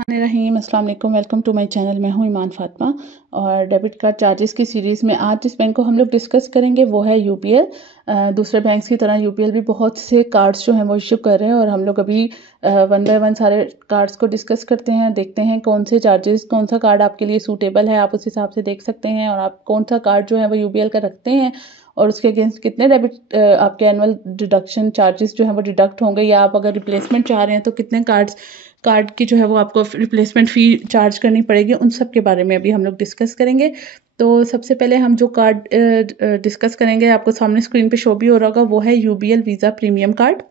रहीम अस्सलाम वालेकुम, welcome to my channel. मैं हूं ईमान फातिमा और डेबिट कार्ड चार्जेस की सीरीज़ में आज जिस बैंक को हम लोग डिस्कस करेंगे वो है यूपीएल। दूसरे बैंक्स की तरह यूपीएल भी बहुत से कार्ड्स जो हैं वो इशू कर रहे हैं और हम लोग अभी वन बाय वन सारे कार्ड्स को डिस्कस करते हैं, देखते हैं कौन से चार्जेस, कौन सा कार्ड आपके लिए सूटेबल है, आप उस हिसाब से देख सकते हैं और आप कौन सा कार्ड जो है वो यूपीएल का रखते हैं और उसके अगेंस्ट कितने डेबिट आपके एनुअल डिडक्शन चार्जेस जो है वो डिडक्ट होंगे, या आप अगर रिप्लेसमेंट चाह रहे हैं तो कितने कार्ड की जो है वो आपको रिप्लेसमेंट फ़ी चार्ज करनी पड़ेगी, उन सब के बारे में अभी हम लोग डिस्कस करेंगे। तो सबसे पहले हम जो कार्ड डिस्कस करेंगे, आपको सामने स्क्रीन पे शो भी हो रहा होगा, वो है UBL visa premium card.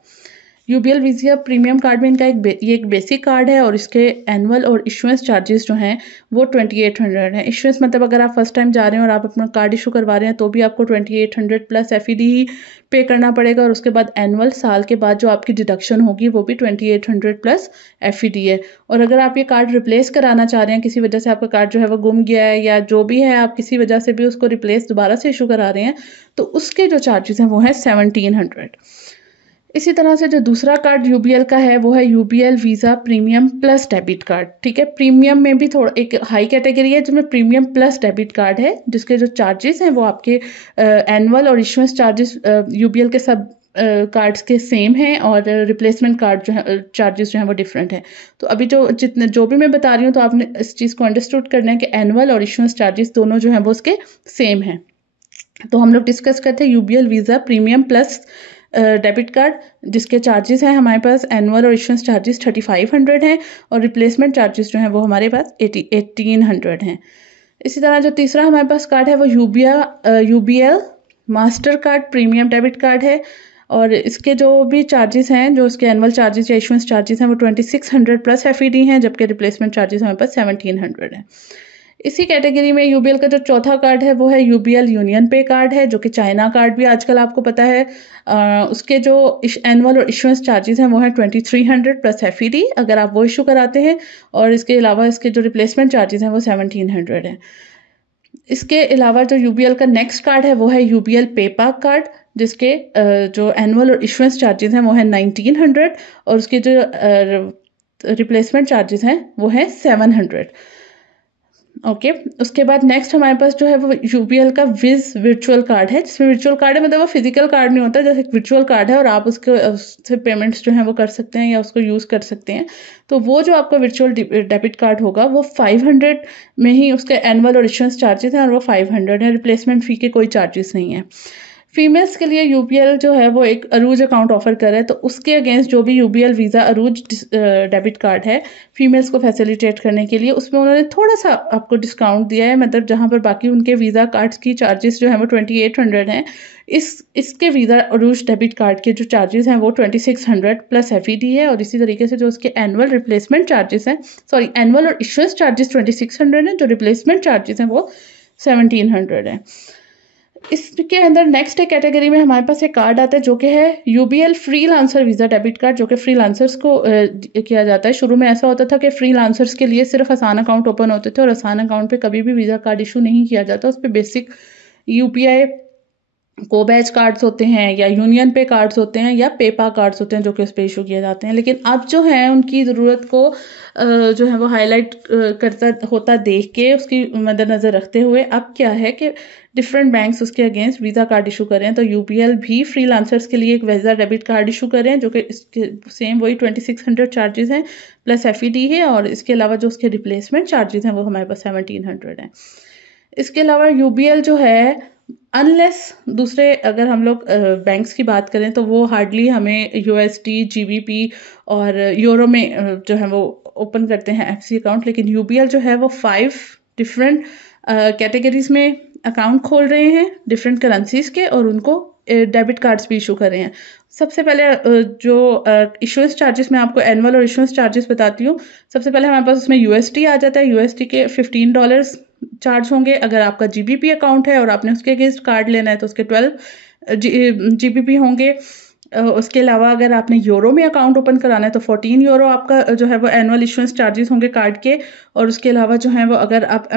UBL visa premium card में इनका ये एक बेसिक कार्ड है और इसके एनुअल और इशुएंस चार्जेस जो हैं वो 2800 हैं। इशुएंस मतलब अगर आप फर्स्ट टाइम जा रहे हैं और आप अपना कार्ड इशू करवा रहे हैं तो भी आपको 2800 प्लस एफईडी ही पे करना पड़ेगा और उसके बाद एनुअल साल के बाद जो आपकी डिडक्शन होगी वो भी 2800 प्लस एफईडी है। और अगर आप ये कार्ड रिप्लेस कराना चाह रहे हैं, किसी वजह से आपका कार्ड जो है वो गुम गया है या जो भी है, आप किसी वजह से भी उसको रिप्लेस दोबारा से इशू करा रहे हैं, तो उसके जो चार्जेस हैं वो है 1700। इसी तरह से जो दूसरा कार्ड यूबीएल का है वो है UBL visa premium plus debit card. ठीक है, प्रीमियम में भी थोड़ा एक हाई कैटेगरी है जिसमें प्रीमियम प्लस डेबिट कार्ड है, जिसके जो चार्जेस हैं वो आपके एनुअल और इशुएंस चार्जेस यूबीएल के सब कार्ड्स के सेम हैं और रिप्लेसमेंट कार्ड जो है चार्जेस जो हैं वो डिफरेंट हैं। तो अभी जो भी मैं बता रही हूँ तो आपने इस चीज़ को अंडरस्टूड करना है कि एनुअल और इशुएंस चार्जेस दोनों जो हैं वो उसके सेम हैं। तो हम लोग डिस्कस करते हैं UBL visa premium plus debit card, जिसके चार्जेस हैं हमारे पास एनुअल और इशुएंस चार्जेस 3500 हैं और रिप्लेसमेंट चार्जेस जो हैं वो हमारे पास 1800 हैं। इसी तरह जो तीसरा हमारे पास कार्ड है वो UBL master card premium debit card है और इसके जो भी चार्जेस हैं, जो इसके एनुअल चार्जेस या इशुएंस चार्जेस हैं वो 2600 प्लस एफईडी हैं, जबकि रिप्लेसमेंट चार्जेस हमारे पास 1700 हैं। इसी कैटेगरी में यूबीएल का जो चौथा कार्ड है वो है यूबीएल यूनियन पे कार्ड है, जो कि चाइना कार्ड भी आजकल आपको पता है। उसके जो एनुअल और इशुएंस चार्जेस हैं वो है 2300 प्लस एफईडी अगर आप वो इशू कराते हैं, और इसके अलावा इसके जो रिप्लेसमेंट चार्जेस हैं वो 1700 हैं। इसके अलावा जो यूबीएल का नेक्स्ट कार्ड है वो है यूबीएल पेपाक कार्ड, जिसके जो एनुअल और इशुएंस चार्जेस हैं वो है 1900 और उसके जो रिप्लेसमेंट चार्जेस हैं वो है 700। ओके, उसके बाद नेक्स्ट हमारे पास जो है वो यूबीएल का विज वर्चुअल कार्ड है, जिसमें वर्चुअल कार्ड है मतलब वो फिजिकल कार्ड नहीं होता, जैसे वर्चुअल कार्ड है और आप उससे पेमेंट्स जो हैं वो कर सकते हैं या उसको यूज़ कर सकते हैं। तो वो जो आपका वर्चुअल डेबिट कार्ड होगा वो 500 में ही उसके एनुअल और इशुएंस चार्जेस हैं और वो 500 है, रिप्लेसमेंट फ़ी के कोई चार्जेस नहीं है। फीमेल्स के लिए यूबीएल जो है वो एक अरूज अकाउंट ऑफर कर रहा है, तो उसके अगेंस्ट जो भी यूबीएल वीज़ा अरूज डेबिट कार्ड है फीमेल्स को फैसिलिटेट करने के लिए, उसमें उन्होंने थोड़ा सा आपको डिस्काउंट दिया है, मतलब जहां पर बाकी उनके वीज़ा कार्ड्स की चार्जेस जो है वो 2800 हैं, इसके वीज़ा अरूज डेबिट कार्ड के जो चार्जेस हैं वो 2600 प्लस एफईडी है। और इसी तरीके से जो उसके एनुअल रिप्लेसमेंट चार्जेस हैं, सॉरी एनुअल और इशुएंस चार्जेस 2600 हैं, जो रिप्लेसमेंट चार्जेस हैं वो 1700 हैं। इसके अंदर नेक्स्ट एक कैटेगरी में हमारे पास एक कार्ड आता है जो कि है UBL freelancer visa debit card, जो कि फ्रीलांसर्स को किया जाता है। शुरू में ऐसा होता था कि फ्रीलांसर्स के लिए सिर्फ आसान अकाउंट ओपन होते थे और आसान अकाउंट पे कभी भी वीज़ा कार्ड इशू नहीं किया जाता, उस पर बेसिक यूपीआई को बैच कार्ड्स होते हैं या यूनियन पे कार्ड्स होते हैं या पेपा कार्ड्स होते हैं जो कि उस पर इशू किए जाते हैं। लेकिन अब जो है उनकी ज़रूरत को जो है वो हाईलाइट करता होता देख के, उसकी मद्देनज़र रखते हुए अब क्या है कि डिफरेंट बैंक्स उसके अगेंस्ट वीज़ा कार्ड इशू कर रहे हैं। तो यूबीएल भी फ्रीलांसर्स के लिए एक वीज़ा डेबिट कार्ड इशू कर रहे हैं, जो कि इसके सेम वही 2600 चार्जेस हैं प्लस एफईडी है, और इसके अलावा जो उसके रिप्लेसमेंट चार्जेस हैं वो हमारे पास 1700 हैं। इसके अलावा यूबीएल जो है अनलेस दूसरे, अगर हम लोग बैंक्स की बात करें तो वो हार्डली हमें यूएसडी, जीबीपी और यूरो में जो है वो ओपन करते हैं एफसी अकाउंट, लेकिन यूबीएल जो है वो 5 डिफरेंट कैटेगरीज में अकाउंट खोल रहे हैं डिफरेंट करेंसीज के और उनको डेबिट कार्ड्स भी इशू कर रहे हैं। सबसे पहले जो इशुएंस चार्जेस मैं आपको एनुअल और इशुएंस चार्जेस बताती हूँ। सबसे पहले हमारे पास उसमें यूएसडी आ जाता है, यूएसडी के $15 चार्ज होंगे। अगर आपका जीबीपी अकाउंट है और आपने उसके अगेंस्ट कार्ड लेना है तो उसके 12 जीबीपी होंगे। उसके अलावा अगर आपने यूरो में अकाउंट ओपन कराना है तो 14 यूरो आपका जो है वो एनुअल इशुएंस चार्जेस होंगे कार्ड के। और उसके अलावा जो है वो अगर आप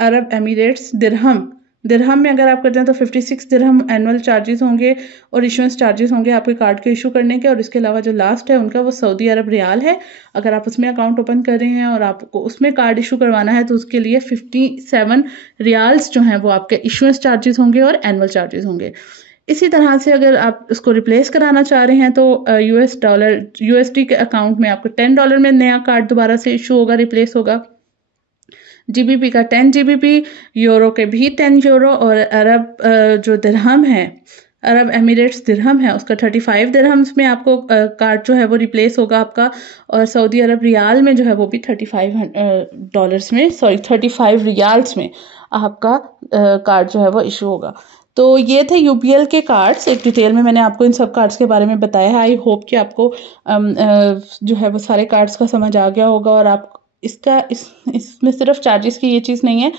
अरब एमिरेट्स दिरहम दिरहम में अगर आप करते हैं तो 56 दिरहम एनुअल चार्जेस होंगे और इशुएंस चार्जेस होंगे आपके कार्ड को इशू करने के। और इसके अलावा जो लास्ट है उनका वो सऊदी अरब रियाल है। अगर आप उसमें अकाउंट ओपन कर रहे हैं और आपको उसमें कार्ड इशू करवाना है तो उसके लिए 57 रियाल्स जो हैं वो आपके इशुएंस चार्जेस होंगे और एनुअल चार्जेस होंगे। इसी तरह से अगर आप उसको रिप्लेस कराना चाह रहे हैं तो यूएसडी के अकाउंट में आपको $10 में नया कार्ड दोबारा से इशू होगा, रिप्लेस होगा। जीबीपी का 10 जीबीपी, यूरो के भी 10 यूरो, और अरब जो दिरहम है, अरब एमिरेट्स दिरहम है, उसका 35 दिरहम्स में आपको कार्ड जो है वो रिप्लेस होगा आपका। और सऊदी अरब रियाल में जो है वो भी $35 में, सॉरी 35 रियाल्स में आपका कार्ड जो है वो इशू होगा। तो ये थे यूपीएल के कार्ड्स, एक डिटेल में मैंने आपको इन सब कार्ड्स के बारे में बताया है। आई होप कि आपको जो है वो सारे कार्ड्स का समझ आ गया होगा। और आप इसमें सिर्फ चार्जेस की ये चीज़ नहीं है,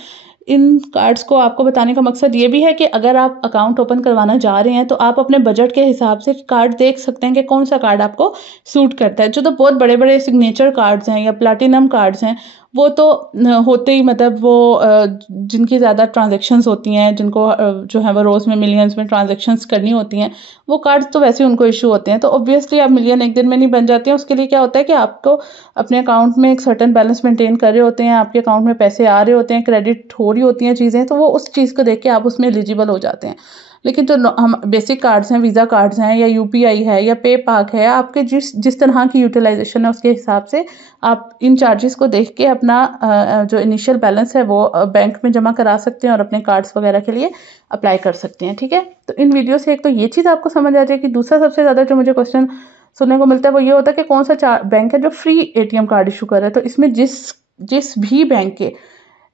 इन कार्ड्स को आपको बताने का मकसद ये भी है कि अगर आप अकाउंट ओपन करवाना जा रहे हैं तो आप अपने बजट के हिसाब से कार्ड देख सकते हैं कि कौन सा कार्ड आपको सूट करता है। जो तो बहुत बड़े बड़े सिग्नेचर कार्ड्स हैं या प्लैटिनम कार्ड्स हैं वो तो होते ही मतलब वो जिनकी ज़्यादा ट्रांजेक्शन्स होती हैं, जिनको जो है वो रोज़ में मिलियंस में ट्रांजेक्शन्स करनी होती हैं, वो कार्ड्स तो वैसे उनको इशू होते हैं। तो ऑब्वियसली आप मिलियन एक दिन में नहीं बन जाते हैं। उसके लिए क्या होता है कि आपको अपने अकाउंट में एक सर्टेन बैलेंस मेंटेन कर रहे होते हैं, आपके अकाउंट में पैसे आ रहे होते हैं, क्रेडिट हो रही होती हैं चीज़ें, तो वो उस चीज़ को देख के आप उसमें एलिजिबल हो जाते हैं। लेकिन जो हम बेसिक कार्ड्स हैं, वीज़ा कार्ड्स हैं या यूपीआई है या पे पाक है, आपके जिस तरह की यूटिलाइजेशन है उसके हिसाब से आप इन चार्जेस को देख के अपना जो इनिशियल बैलेंस है वो बैंक में जमा करा सकते हैं और अपने कार्ड्स वगैरह के लिए अप्लाई कर सकते हैं। ठीक है, तो इन वीडियो से एक तो ये चीज़ आपको समझ आ जाएगी। दूसरा सबसे ज़्यादा जो मुझे क्वेश्चन सुनने को मिलता है वो ये होता है कि कौन सा बैंक है जो फ्री एटीएम कार्ड इशू कर रहा है। तो इसमें जिस भी बैंक के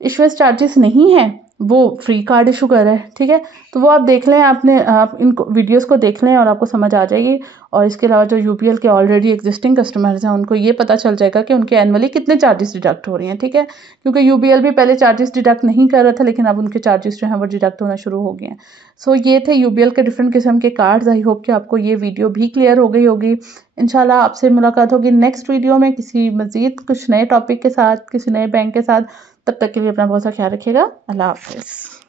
इशुएंस चार्जेस नहीं है वो फ्री कार्ड इशू कर रहा है। ठीक है, तो वो आप देख लें, आप इन वीडियोस को देख लें और आपको समझ आ जाएगी। और इसके अलावा जो यूपीएल के ऑलरेडी एग्जिस्टिंग कस्टमर्स हैं उनको ये पता चल जाएगा कि उनके एनुअली कितने चार्जेस डिडक्ट हो रही हैं। ठीक है, क्योंकि यूपीएल भी पहले चार्जेस डिडक्ट नहीं कर रहा था, लेकिन अब उनके चार्जेस जो हैं वो डिडक्ट होना शुरू हो गए हैं। सो ये थे यूपीएल के डिफरेंट किस्म के कार्ड्स। आई होप कि आपको ये वीडियो भी क्लियर हो गई होगी। इंशाल्लाह आपसे मुलाकात होगी नेक्स्ट वीडियो में किसी मज़ीद कुछ नए टॉपिक के साथ, किसी नए बैंक के साथ। तब तक के लिए अपना बहुत सा ख्याल रखिएगा। अल्लाह हाफ़िज़।